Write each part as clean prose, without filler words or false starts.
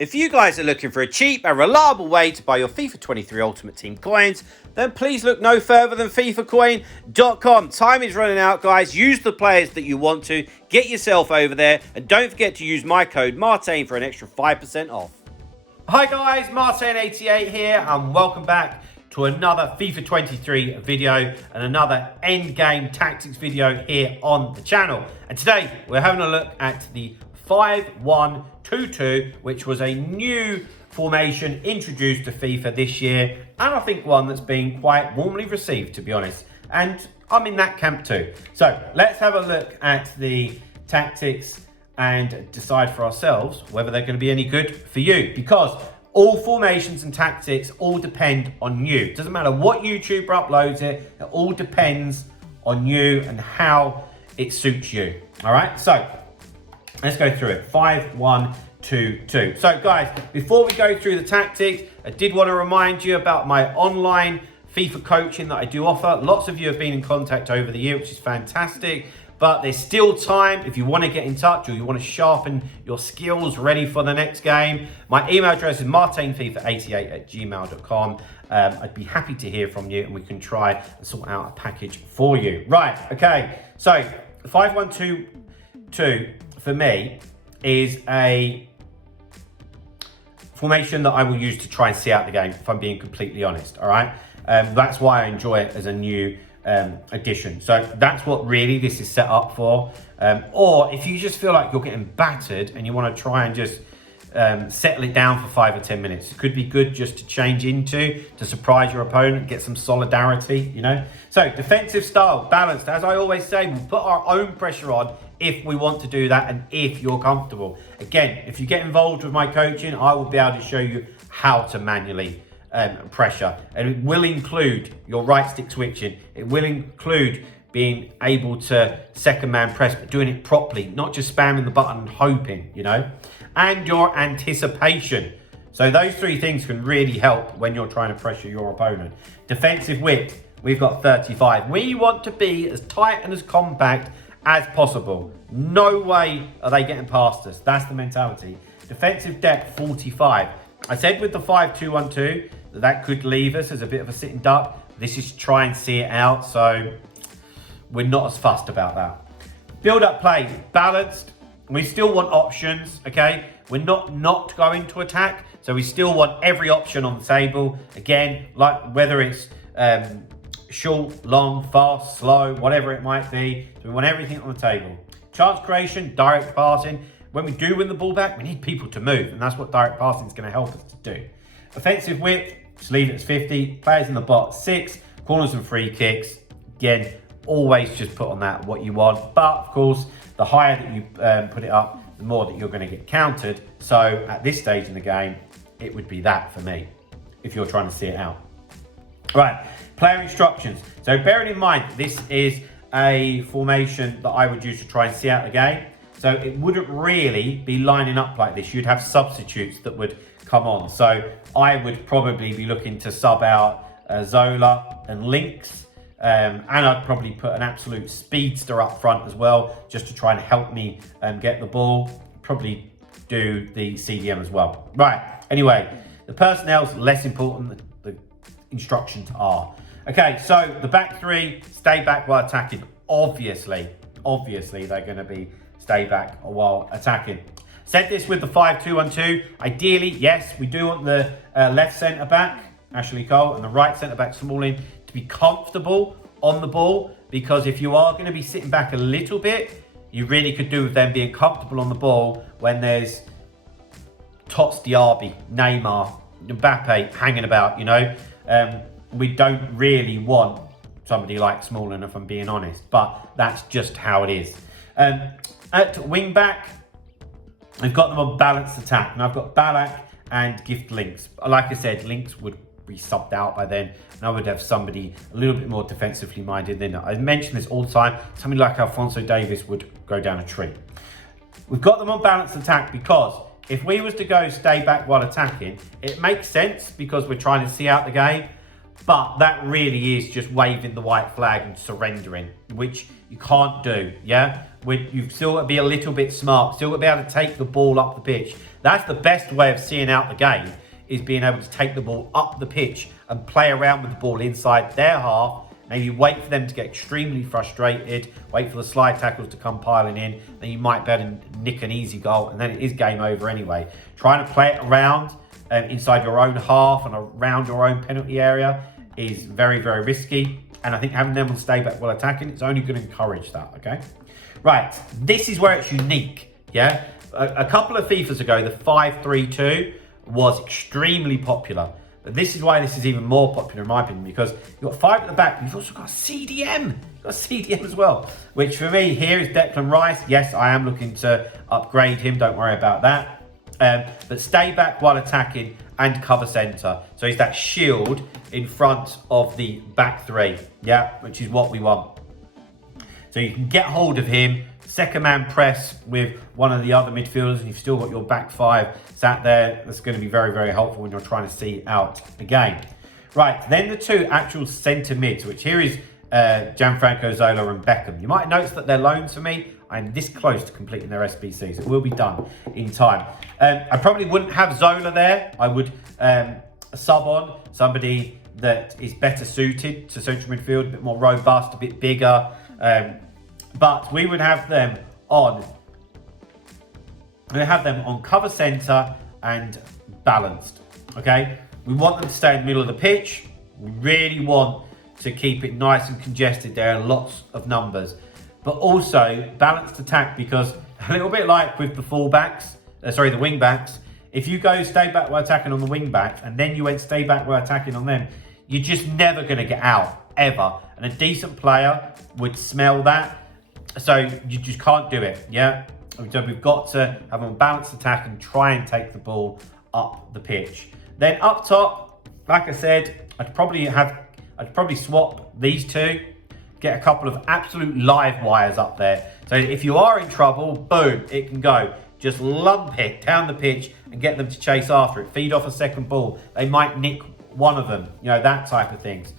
If you guys are looking for a cheap and reliable way to buy your FIFA 23 Ultimate Team coins, then please look no further than FIFAcoin.com. Time is running out, guys. Use the players that you want to. Get yourself over there. And don't forget to use my code Martin for an extra 5% off. Hi guys, Martin88 here, and welcome back to another FIFA 23 video and another endgame tactics video here on the channel. And today we're having a look at the 5-1-2-2, which was a new formation introduced to FIFA this year, and I think one that's been quite warmly received, to be honest. And I'm in that camp too. So let's have a look at the tactics and decide for ourselves whether they're going to be any good for you, because all formations and tactics all depend on you. It doesn't matter what YouTuber uploads it all depends on you and how it suits you. All right, so let's go through it. 5-1-2-2. So guys, before we go through the tactics, I did want to remind you about my online FIFA coaching that I do offer. Lots of you have been in contact over the year, which is fantastic. But there's still time if you want to get in touch or you want to sharpen your skills ready for the next game. My email address is martinfifa88@gmail.com. I'd be happy to hear from you and we can try and sort out a package for you. Right, okay. So 5-1-2-2 for me is a formation that I will use to try and see out the game, if I'm being completely honest, all right? That's why I enjoy it as a new addition. So that's what really this is set up for. Or if you just feel like you're getting battered and you want to try and just settle it down for 5 or 10 minutes, it could be good just to change into, to surprise your opponent, get some solidarity, you know. So defensive style, balanced. As I always say, we'll put our own pressure on if we want to do that and if you're comfortable. Again, if you get involved with my coaching, I will be able to show you how to manually pressure, and it will include your right stick switching. It will include being able to second man press, but doing it properly, not just spamming the button and hoping, you know, and your anticipation. So those three things can really help when you're trying to pressure your opponent. Defensive width, we've got 35. We want to be as tight and as compact as possible. No way are they getting past us. That's the mentality. Defensive depth, 45. I said with the 5-2-1-2 that could leave us as a bit of a sitting duck. This is to try and see it out, so we're not as fussed about that. Build up play, balanced. We still want options, okay? We're not going to attack, so we still want every option on the table. Again, like whether it's short, long, fast, slow, whatever it might be. So we want everything on the table. Chance creation, direct passing. When we do win the ball back, we need people to move, and that's what direct passing is going to help us to do. Offensive width, just leave it as 50. Players in the box, 6. Corners and free kicks. Again, always just put on that what you want. But of course, the higher that you put it up, the more that you're going to get countered. So at this stage in the game, it would be that for me, if you're trying to see it out. Right, player instructions. So bearing in mind, this is a formation that I would use to try and see out the game. So it wouldn't really be lining up like this. You'd have substitutes that would come on. So I would probably be looking to sub out Zola and Lynx. And I'd probably put an absolute speedster up front as well, just to try and help me get the ball. Probably do the CDM as well. Right, anyway, the personnel's less important than the instructions are. Okay, so the back three, stay back while attacking. Obviously, they're going to be stay back while attacking. Said this with the 5-2-1-2. Ideally, yes, we do want the left centre back, Ashley Cole, and the right centre back, Smalling, to be comfortable on the ball, because if you are going to be sitting back a little bit, you really could do with them being comfortable on the ball when there's Tots Diaby, Neymar, Mbappe hanging about, you know. We don't really want somebody like Smalling, if I'm being honest, but that's just how it is. At wing back, I've got them on balanced attack, and I've got Ballack and Gift Links. Like I said, Links would be subbed out by then, and I would have somebody a little bit more defensively minded than I mention this all the time. Somebody like Alphonso Davies would go down a tree. We've got them on balanced attack because if we was to go stay back while attacking, it makes sense because we're trying to see out the game. But that really is just waving the white flag and surrendering, which you can't do, yeah? You've still got to be a little bit smart, still got to be able to take the ball up the pitch. That's the best way of seeing out the game, is being able to take the ball up the pitch and play around with the ball inside their half. Maybe wait for them to get extremely frustrated, wait for the slide tackles to come piling in, then you might be able to nick an easy goal, and then it is game over anyway. Trying to play it around inside your own half and around your own penalty area is very, very risky. And I think having them on stay back while attacking, it's only going to encourage that, okay? Right, this is where it's unique, yeah? A couple of FIFAs ago, the 5-3-2 was extremely popular. But this is why this is even more popular in my opinion, because you've got 5 at the back, but you've also got a CDM. You've got a CDM as well, which for me here is Declan Rice. Yes, I am looking to upgrade him, don't worry about that. But stay back while attacking and cover centre. So he's that shield in front of the back three, yeah, which is what we want. So you can get hold of him, second man press with one of the other midfielders, and you've still got your back 5 sat there. That's going to be very, very helpful when you're trying to see out the game. Right, then the 2 actual centre mids, which here is Gianfranco Zola and Beckham. You might notice that they're loans for me. I'm this close to completing their SBCs. It will be done in time. I probably wouldn't have Zola there. I would sub on somebody that is better suited to central midfield, a bit more robust, a bit bigger. But we would have them on. We have them on cover centre and balanced. Okay, we want them to stay in the middle of the pitch. We really want to keep it nice and congested. There are lots of numbers, but also balanced attack, because a little bit like with the fullbacks, the wing backs. If you go stay back while attacking on the wing backs, and then you went stay back while attacking on them, you're just never going to get out ever. And a decent player would smell that. So you just can't do it, yeah? So we've got to have a balanced attack and try and take the ball up the pitch. Then up top, like I said, I'd probably swap these 2, get a couple of absolute live wires up there. So if you are in trouble, boom, it can go. Just lump it down the pitch and get them to chase after it. Feed off a second ball. They might nick one of them, you know, that type of things.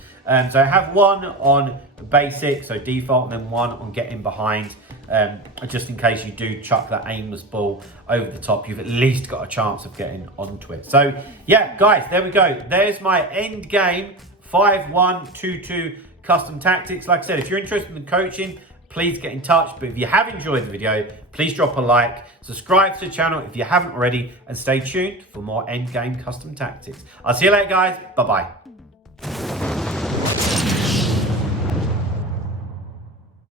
So have one on basic, so default, and then one on getting behind, just in case you do chuck that aimless ball over the top, you've at least got a chance of getting onto it. So yeah, guys, there we go. There's my end game 5-1-2-2 custom tactics. Like I said, if you're interested in coaching, please get in touch. But if you have enjoyed the video, please drop a like, subscribe to the channel if you haven't already, and stay tuned for more end game custom tactics. I'll see you later, guys. Bye-bye.